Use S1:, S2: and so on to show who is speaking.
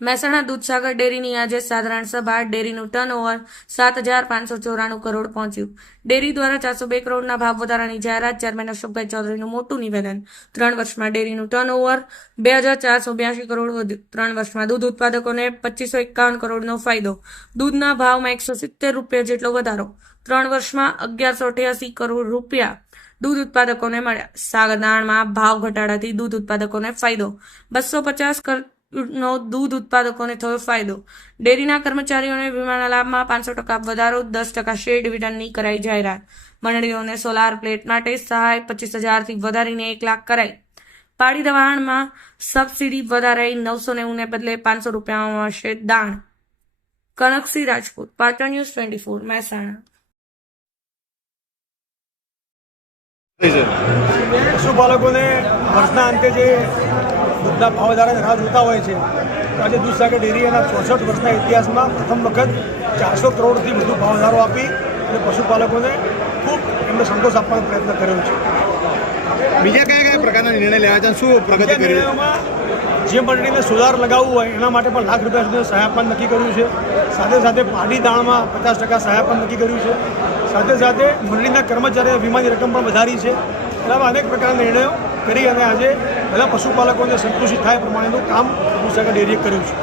S1: મહેસાણા દૂધસાગર ડેરીની આજે સાધારણ સભા, ડેરીનું ટર્નઓવર સાત હજાર પાંચસો ચોરાણું કરોડ પહોંચ્યું. ડેરી દ્વારા ચારસો બે કરોડના ભાવ વધારાની જાહેરાત, ચેરમેન અશોકભાઈ ચૌધરીનું મોટું નિવેદન. ત્રણ વર્ષમાં ડેરીનું ટર્નઓવર બે હજાર ચારસો બ્યાસી કરોડ વધ્યું. ત્રણ વર્ષમાં દૂધ ઉત્પાદકોને પચીસો એકાવન કરોડનો ફાયદો. દૂધના ભાવમાં એકસો સિત્તેર રૂપિયા જેટલો વધારો. ત્રણ વર્ષમાં અગિયારસો અઠ્યાસી કરોડ રૂપિયા દૂધ ઉત્પાદકોને મળ્યા. સાગરદાણમાં ભાવ ઘટાડાથી દૂધ ઉત્પાદકોને ફાયદો. બસો પચાસ નો દૂધ ઉત્પાદકોને થયો ફાયદો. ડેરીના કર્મચારીઓને વીમાના લાભમાં પાંચસો ટકા વધારો, દસ ટકા શેર ડિવિડન્ડની કરાઈ જાહેરાત. મંડળીઓને સોલાર પ્લેટ માટે સહાય પચીસ હજારથી વધારીને એક લાખ કરાઈ. પાડી દવાણમાં સબસિડી વધારાઈ નવસો નેવું ને બદલે પાંચસો રૂપિયામાં મળશે દાણ. Kanaksinh Rajput, Patan news twenty four, Mehsana.
S2: પશુપાલકોને વર્ષના અંતે જે દૂધના ભાવ વધારાને રાહ જોતા હોય છે. આજે દૂધસાગર ડેરીના ચોસઠ વર્ષના ઇતિહાસમાં પ્રથમ વખત ચારસો કરોડથી વધુ ભાવ વધારો આપી અને પશુપાલકોને ખૂબ એમને સંતોષ આપવાનો પ્રયત્ન કર્યો છે.
S3: બીજા કયા કયા પ્રકારના નિર્ણય લેવા છે શું પ્રગતિ કરી
S2: જે મંડળીને સુધાર લગાવવું હોય એના માટે પણ લાખ રૂપિયા સુધી સહાય આપવાનું નક્કી કર્યું છે. સાથે સાથે પાડી દાણમાં પચાસ ટકા સહાય આપવાનું નક્કી કર્યું છે. સાથે સાથે મંડળીના કર્મચારીઓ વીમાની રકમ પણ વધારી છે. એવા અનેક પ્રકારના નિર્ણયો કરી અને આજે બધા પશુપાલકોને સંતોષિત થાય પ્રમાણેનું કામ દૂધસાગર ડેરીએ કર્યું છે.